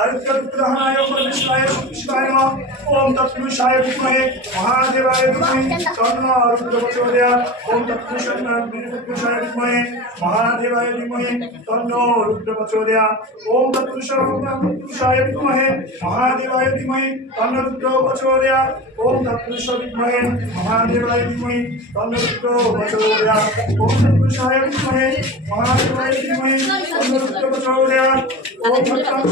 दारिद्र्यदुःखदहनाय परमेश्वराय शिवाय नमः। ओम तत्पुरुषाय विद्महे महादेवाय धीमहि तन्नो रुद्रः प्रचोदयात्। ओम तत्पुरुषाय विद्महे महादेवाय धीमहि तन्नो रुद्रः प्रचोदयात्। ओम तत्पुरुषाय विद्महे महादेवाय धीमहि तन्नो रुद्रः प्रचोदयात्। ओम तत्पुरुषाय विद्महे महादेवाय धीमहि तन्नो रुद्रः प्रचोदयात्। ओम तत्पुरुषाय विद्महे महादेवाय धीमहि तन्नो रुद्रः प्रचोदयात्। ओम तत्पुरुषाय